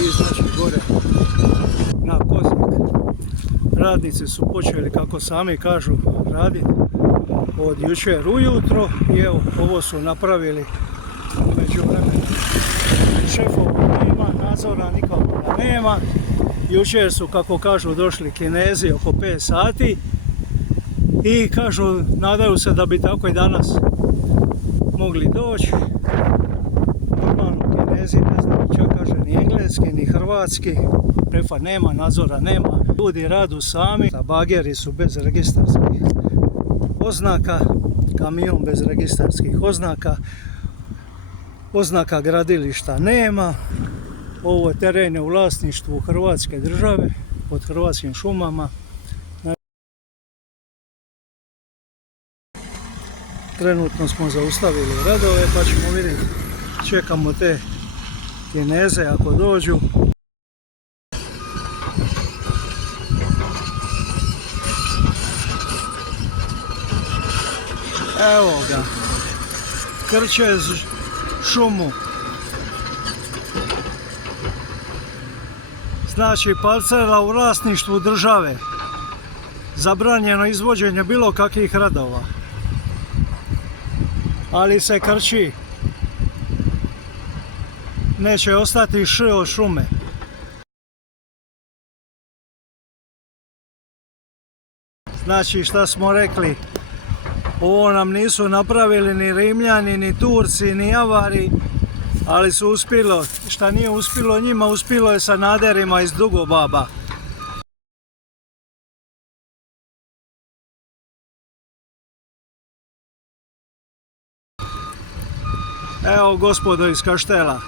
i znači gore na Kozjak. Radnici su počeli, kako sami kažu, raditi od jučer ujutro i evo, ovo su napravili među vremena. Šefova nema, nadzora nikakvoga nema. Jučer su, kako kažu, došli Kinezi oko 5 sati i kažu, nadaju se da bi tako i danas mogli doći. Normalno, Kinezi ne znaju čak kaže ni engleski, ni hrvatski, prefa nema, nadzora nema. Ljudi radu sami, bageri su bez registarskih oznaka, kamion bez registarskih oznaka, oznaka gradilišta nema. Ovo je teren u vlasništvu Hrvatske države, pod Hrvatskim šumama. Trenutno smo zaustavili radove pa ćemo vidjeti, čekamo te Kineze ako dođu. Evo ga, krče šumu. Znači parcela u vlasništvu države. Zabranjeno izvođenje bilo kakvih radova. Ali se krči. Neće ostati š od šume. Znači šta smo rekli, ovo nam nisu napravili ni Rimljani, ni Turci, ni Avari, ali su uspjelo, šta nije uspjelo njima, uspjelo je Sanaderima iz Dugobaba. Evo gospodo iz Kaštela.